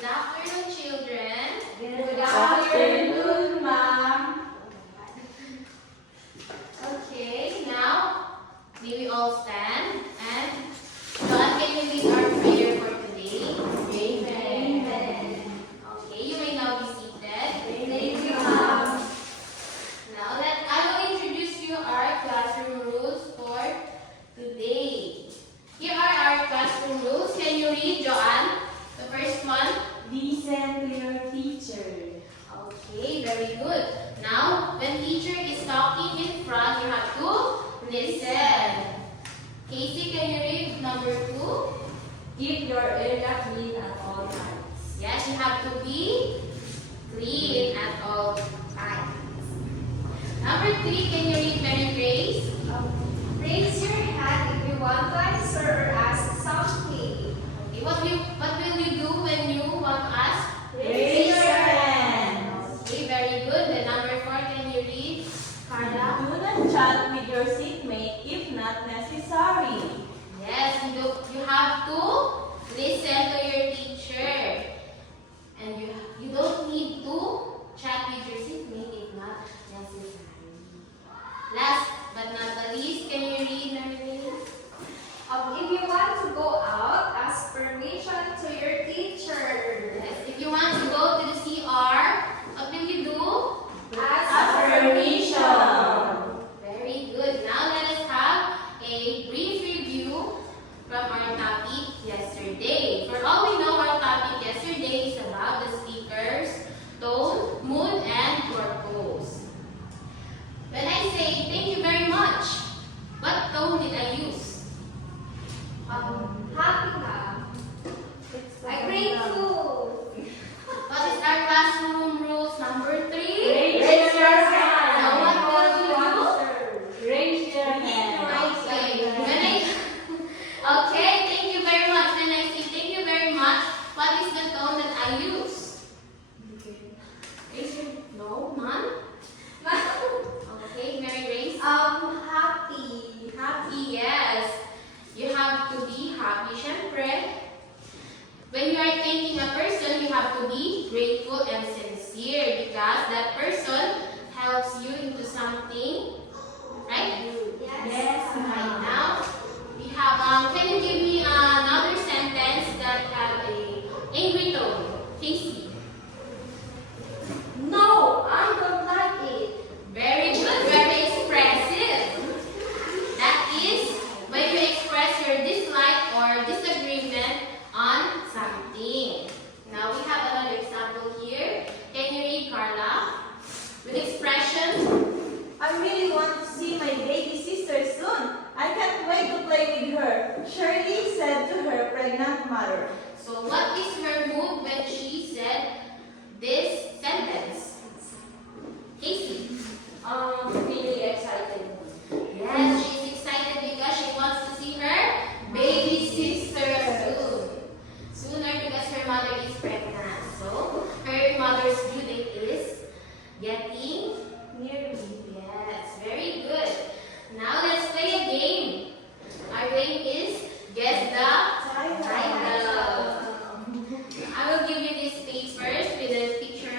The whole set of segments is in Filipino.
Good afternoon, children. Good afternoon, ma'am. Okay, now may we all stand and God, can you lead our prayer for today? Amen. Okay, you may now be seated. Thank you, ma'am. Now I will introduce you our classroom rules for today. Here are our classroom rules. Can you read, Joanne? The first one. Listen to your teacher. Okay, very good. Now, when teacher is talking in front, you have to listen. Casey, can you read number 2? Keep your area clean at all times. Yes, you have to be clean at all times. Number 3, can you read Mary Grace? Raise your hand if you want to answer or ask something. Okay, what will you do when you want to ask? Raise your hand. Okay, very good. Then number 4, can you read? Carla? Do not chat with your seatmate if not necessary. Yes, you have to listen to your teacher. And you don't need to chat with your seatmate if not necessary. Last but not the least, can you read everything? If you want to go out, ask permission to your teacher. Yes, if you want to go to the CR, what will you do? Ask permission. Very good. Now let us have a brief review from our topic yesterday. For all we know, our topic yesterday is about the speaker's tone, mood, and purpose. When I say thank you very much, what tone did I use? Happy na. I'm grateful. What is our classroom rules number 3? Raise your hand. Now what will you do? Raise your hand. Okay, thank you very much. When I say thank you very much, what is the tone that I use? No, none? Okay, Mary Grace. Happy. Happy, yes. You have to be happy, syempre. When you are thanking a person, you have to be grateful and sincere because that person helps you into something, right? Yes. Right now, we have, can you give me another sentence that have a angry tone? Casey. No, I don't like it. Very good, very expressive. That is when you express your dislike or disagreement on something. Now we have another example here. Can you read, Carla? With expression. I really want to see my baby sister soon. I can't wait to play with her, Shirley said to her pregnant mother. So what is her mood when she said this sentence? Casey. Really excited. Yes, she's excited because she wants to see her baby sister soon. Sooner because her mother is pregnant. So her mother's due date is getting Nearly. yes, very good. Now let's play a game. Our game is guess the title. I will give you this page first with a picture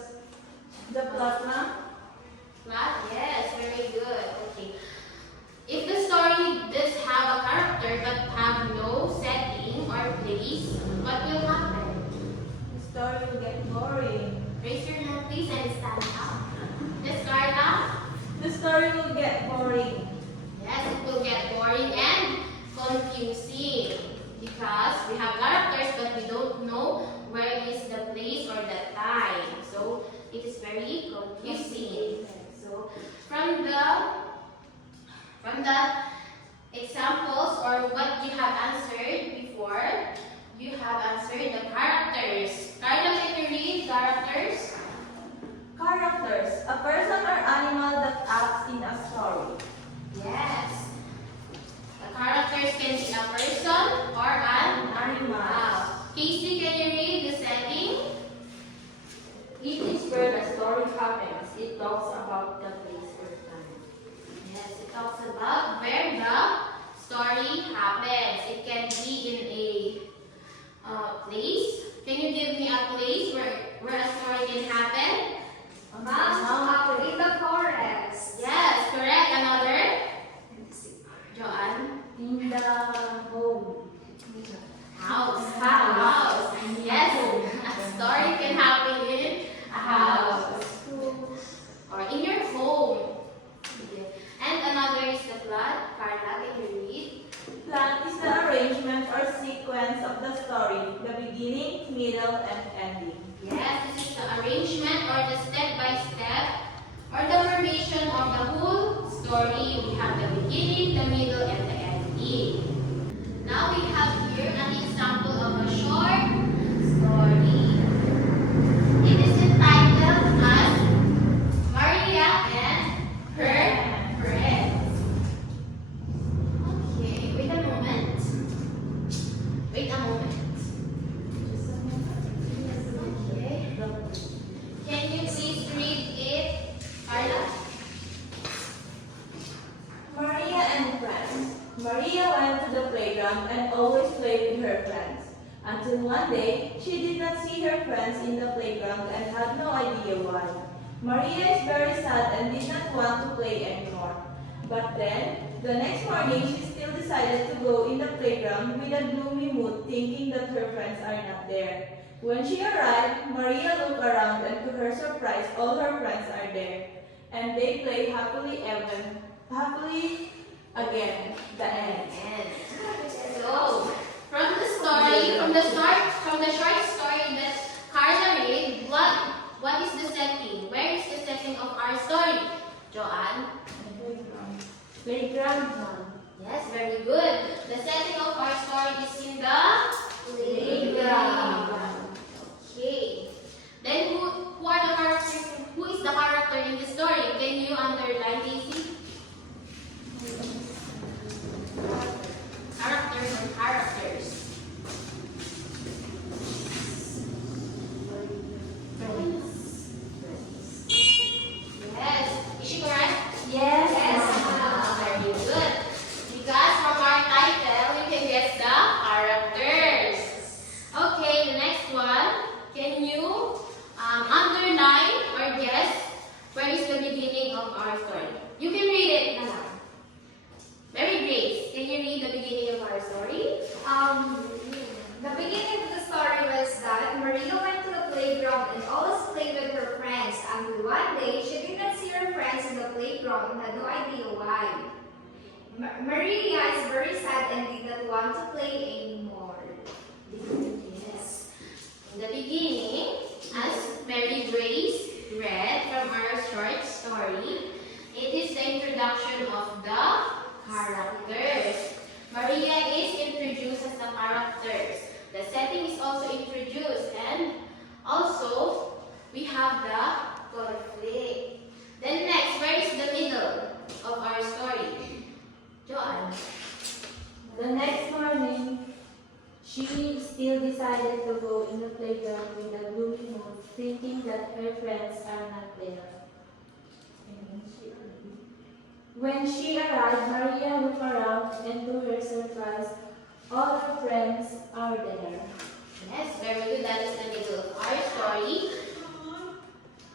the plot, ma'am? Plot? Yes, very good. Okay. If the story does have a character but have no setting or place, what will happen? The story will get boring. Raise your hand please and stand up. Yes, Carla? The story will get boring. Yes, it will get boring and confusing because we have characters but we don't know where is the place or the time. So it is very confusing. So from the examples or what you have answered before, you have answered the characters. Carla, can you read characters? Characters, a person or animal that acts in a story. Yes. The characters can be a person or an animal. Casey, can you read the setting? It is where the story happens. It talks about the place or time. Yes, it talks about where the story happens. It can be in a place. Can you give me a place where a story can happen? Ma'am, in the forest. Yes, correct. Another? Joanne? In the home. House. House. Yes, a story can happen in a house. Or in your home. And another is the plot. Carla, can you read? Plot is the arrangement or sequence of the story, the beginning, middle, and ending. Yes, this is the arrangement or the step-by-step or the formation of the whole story. We have the beginning, the middle, and the ending. Now we have here an example of a short story. It is entitled as Maria and Her Friends. Okay, wait a moment. Wait a moment. Okay. Can you please read it, Carla? Maria and friends. Maria went to the playground and always played with her friends. Until one day, she did not see her friends in the playground and had no idea why. Maria is very sad and did not want to play anymore. But then, the next morning, she still decided to go in the playground with a gloomy mood, thinking that her friends are not there. When she arrived, Maria looked around and to her surprise, all her friends are there. And they play happily again. The end. So, from the short story that Carla read, what is the setting? Where is the setting of our story? Joanne? Playground, ma'am. Yes, very good. The setting of our story is in the Playground. Okay. Then who are the characters? Who is the character in the story? Can you underline, Daisy? Characters and characters. Yes. Is she correct? Yes, Very good. Because from our title, you can guess the characters. Okay, the next one. Can you underline or guess where is the beginning of our story? You can read it. Mary Grace, can you read the beginning of our story? The beginning of the story was that Maria went to the playground and always played with her friends until one day she did not see her friends in the playground and had no idea why. Maria is very sad and did not want to play anymore. Yes. In the beginning, as Mary Grace read from our short story, it is the introduction of the characters. Maria is introduced as the characters. The setting is also introduced, and also we have the conflict. Then next, where is the middle of our story? Joanne. The next morning, she still decided to go in the playground with a gloomy mood, thinking that her friends are not there. When she arrived, Maria looked around and to her surprise, all her friends are there. Yes, very good. That is the middle of our story.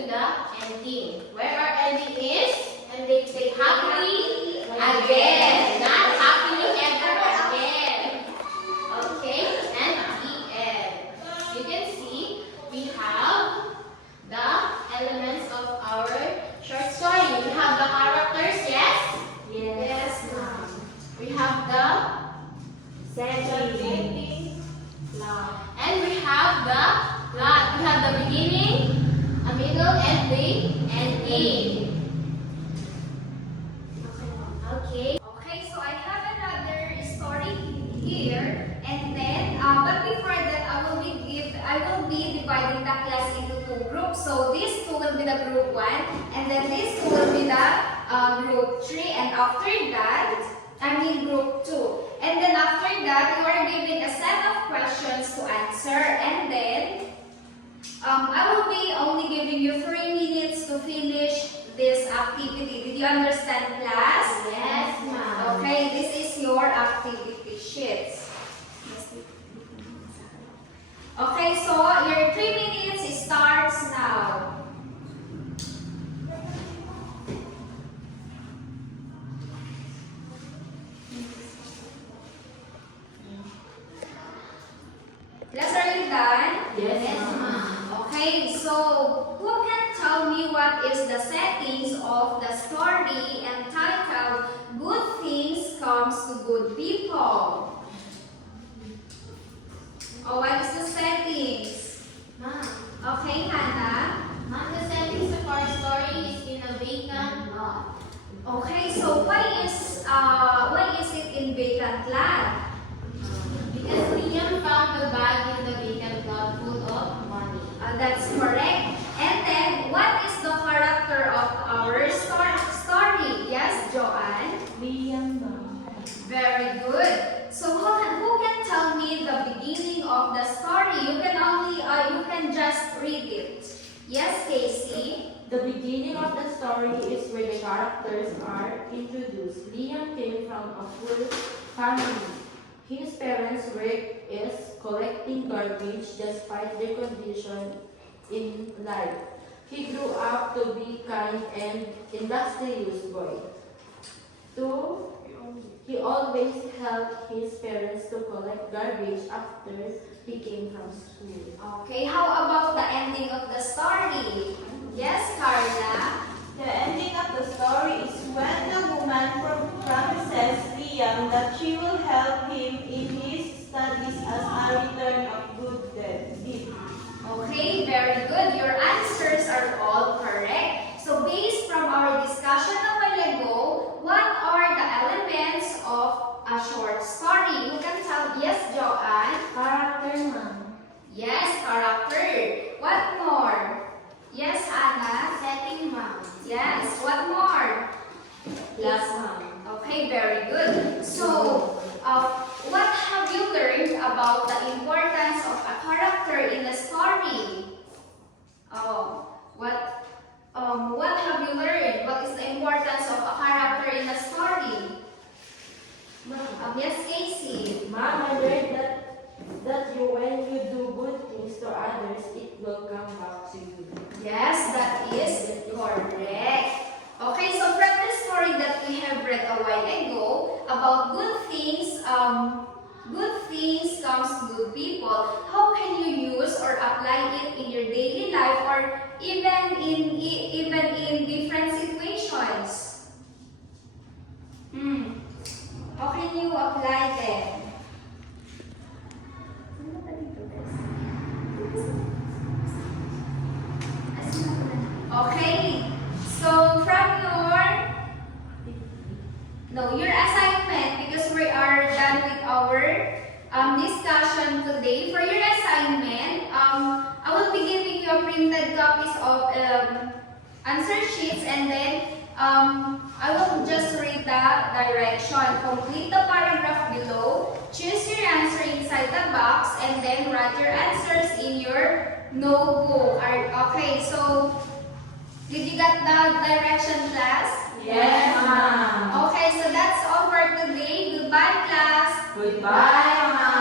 to the ending. Where our ending is, and they say happily again, not happily ever again. Okay, and the end. You can see we have the elements of our short story. We have the characters, yes? Yes, ma'am. We have the Setting. and we have the plot. We have the beginning, a middle, and the ending. Okay. Okay, so I have another story here, and then, but before that, I will be dividing the class into two groups. So these two will be the group 1, and then these two will be the group 3, and after that, group 2. And then after that, you are given a set of questions to answer, and then I will be only giving you 3 minutes to finish this activity. Did you understand, class? Yes, ma'am. Okay, this is your activity sheets. Okay, so your 3 minutes starts now. Class, are you done? Yes, ma'am. Okay, so who can tell me what is the settings of the story entitled Good Things Comes to Good People? Oh, what is the settings? Ma'am. Okay, Hannah. Ma'am, the settings of our story is in a vacant lot. Okay, so why is it in vacant land? Because Liam found the bag in the vacant lot full of money. That's correct. And then, what is the character of our story? Yes, Joanne? Liam, ma'am. Very good. So who can tell me the beginning of the story? You can just read it. Yes, Casey. The beginning of the story is where the characters are introduced. Liam came from a poor family. His parents' work is collecting garbage despite their condition in life. He grew up to be kind and industrious boy. 2. He always helped his parents to collect garbage after he came from school. Okay, how about the ending of the story? Yes, Carla. The ending of the story is when the woman promises Liam that she will help him in his studies as a return of good deed. Okay, very good. Your answers are all correct. So based from our discussion a while ago, what are the elements of a short story? You can tell, yes, Joanne. Character, ma'am. Yes, character. What more? Yes, Anna. Setting, ma'am. Yes, what more? Yes, ma'am. Okay, very good. So, what have you learned about the importance of a character in a story? What have you learned? What is the importance of a character in a story? Yes, Casey. Ma'am, I learned that when you do good things to others, it will come back to you. Yes, that is correct. Okay, so from the story that we have read a while ago about good things comes to good people, how can you use or apply it in your daily life or even in different situations? How can you apply them? Okay, so from your assignment, because we are done with our discussion today. For your assignment, I will be giving you printed copies of answer sheets, and then I will just read the direction. Complete the paragraph below, choose your answer inside the box, and then write your answers in your notebook. Okay, so did you get the direction, class? Yes, ma'am. Okay, so that's all for today. Goodbye, class. Goodbye, ma'am.